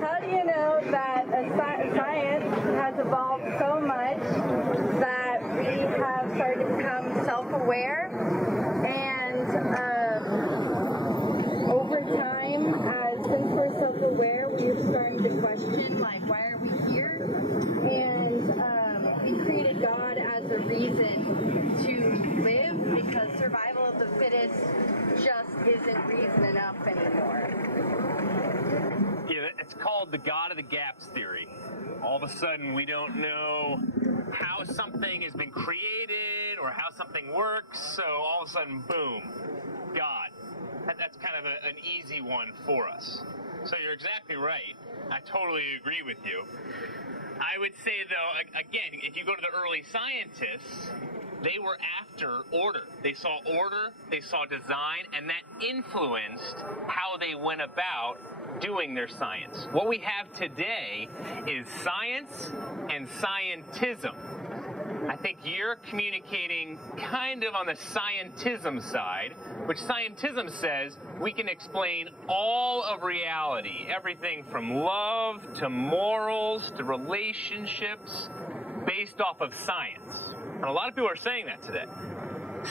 How do you know that science has evolved so much that we have started to become self-aware, and over time, since we're self-aware, we're starting to question, like, why are we here? And we created God as a reason to live, because survival of the fittest just isn't reason enough anymore. Yeah, it's called the God of the Gaps theory. All of a sudden, we don't know how something has been created or how something works, so all of a sudden, boom, God. That's kind of an easy one for us. So you're exactly right. I totally agree with you. I would say, though, again, if you go to the early scientists, they were after order. They saw order, they saw design, and that influenced how they went about doing their science. What we have today is science and scientism. I think you're communicating kind of on the scientism side, which scientism says we can explain all of reality, everything from love to morals to relationships, based off of science. And a lot of people are saying that today.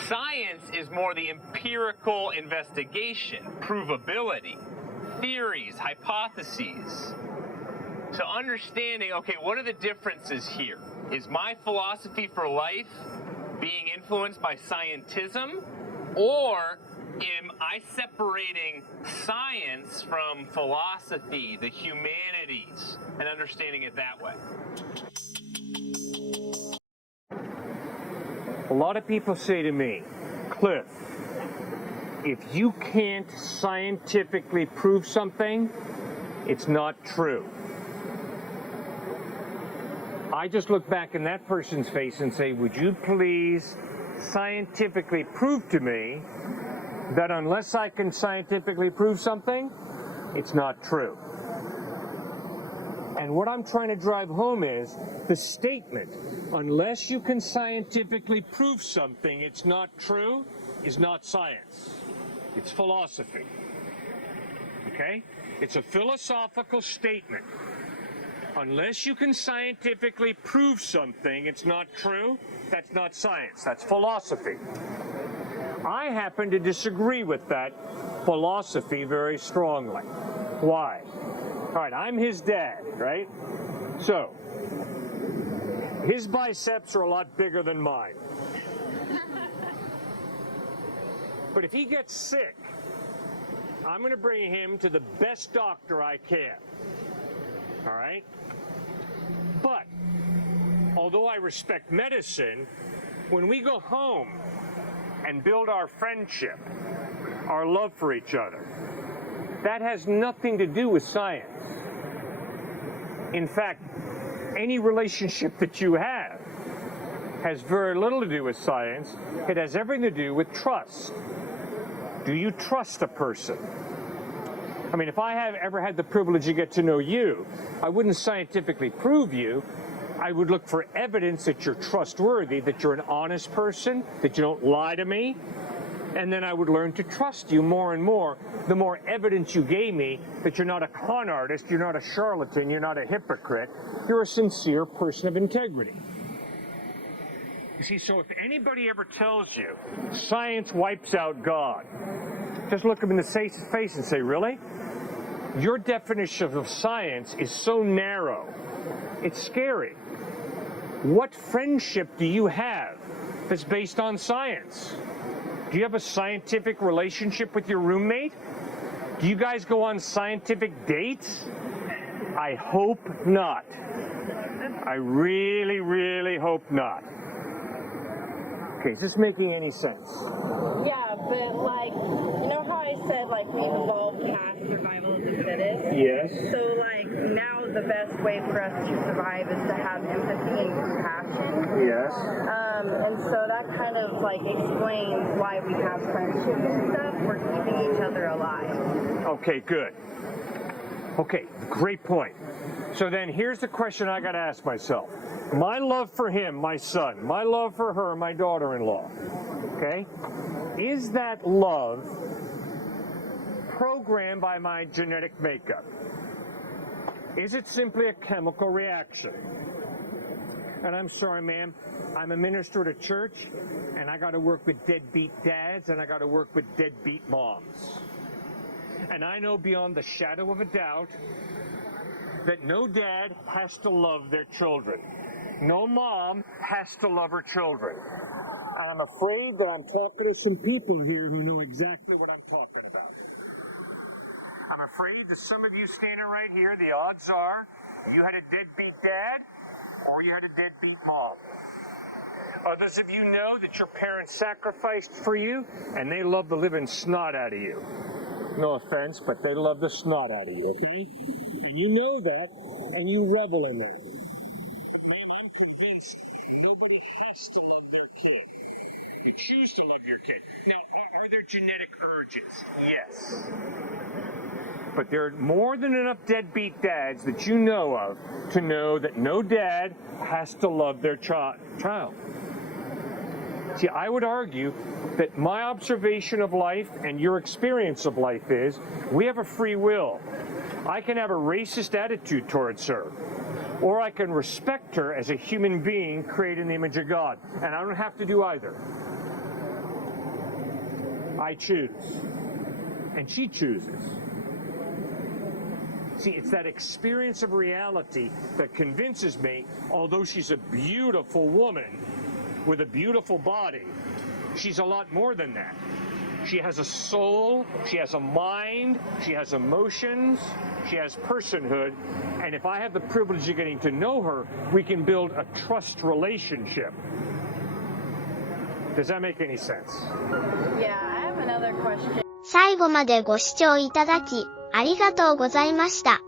Science is more the empirical investigation, provability, theories, hypotheses. So understanding, okay, what are the differences here? Is my philosophy for life being influenced by scientism, or am I separating science from philosophy, the humanities, and understanding it that way? A lot of people say to me, Cliff, if you can't scientifically prove something, it's not true. I just look back in that person's face and say, would you please scientifically prove to me that unless I can scientifically prove something, it's not true. And what I'm trying to drive home is the statement, unless you can scientifically prove something it's not true, is not science. It's philosophy. Okay? It's a philosophical statement. Unless you can scientifically prove something it's not true, that's not science, that's philosophy. I happen to disagree with that philosophy very strongly. Why? All right, I'm his dad, right? So, his biceps are a lot bigger than mine. But if he gets sick, I'm going to bring him to the best doctor I can. All right? But, although I respect medicine, when we go home and build our friendship, our love for each other, that has nothing to do with science. In fact, any relationship that you have has very little to do with science. It has everything to do with trust. Do you trust a person? I mean, if I have ever had the privilege to get to know you, I wouldn't scientifically prove you. I would look for evidence that you're trustworthy, that you're an honest person, that you don't lie to me, and then I would learn to trust you more and more the more evidence you gave me that you're not a con artist, you're not a charlatan, you're not a hypocrite, you're a sincere person of integrity. You see, so if anybody ever tells you science wipes out God, just look them in the face and say, really? Your definition of science is so narrow. It's scary. What friendship do you have that's based on science? Do you have a scientific relationship with your roommate? Do you guys go on scientific dates? I hope not. I really, really hope not. Okay, is this making any sense? Yeah, but like, you know how I said like we've evolved past survival of the fittest? Yes. So like now the best way for us to survive is to have empathy and compassion. Yes. And so that kind of like explains why we have friendships and stuff. We're keeping each other alive. Okay, good. Okay, great point. So then here's the question I got to ask myself. My love for him, my son, my love for her, my daughter-in-law, okay? Is that love programmed by my genetic makeup? Is it simply a chemical reaction? And I'm sorry, ma'am, I'm a minister at a church, and I got to work with deadbeat dads, and I got to work with deadbeat moms. And I know beyond the shadow of a doubt that no dad has to love their children. No mom has to love her children. And I'm afraid that I'm talking to some people here who know exactly what I'm talking about. I'm afraid that some of you standing right here, the odds are you had a deadbeat dad or you had a deadbeat mom. Others of you know that your parents sacrificed for you and they love the living snot out of you. No offense, but they love the snot out of you, okay? And you know that, and you revel in that. But man, I'm convinced nobody has to love their kid. You choose to love your kid. Now, are there genetic urges? Yes. But there are more than enough deadbeat dads that you know of to know that no dad has to love their child. See, I would argue that my observation of life and your experience of life is we have a free will. I can have a racist attitude towards her, or I can respect her as a human being created in the image of God. And I don't have to do either. I choose. And she chooses. See, it's that experience of reality that convinces me, although she's a beautiful woman with a beautiful body, she's a lot more than that. She has a soul, she has a mind, she has emotions, she has personhood, and if I have the privilege of getting to know her, we can build a trust relationship. Does that make any sense? Yeah, I have another question. 最後までご視聴いただき、ありがとうございました。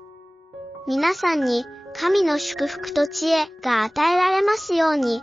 皆さんに神の祝福と知恵が与えられますように。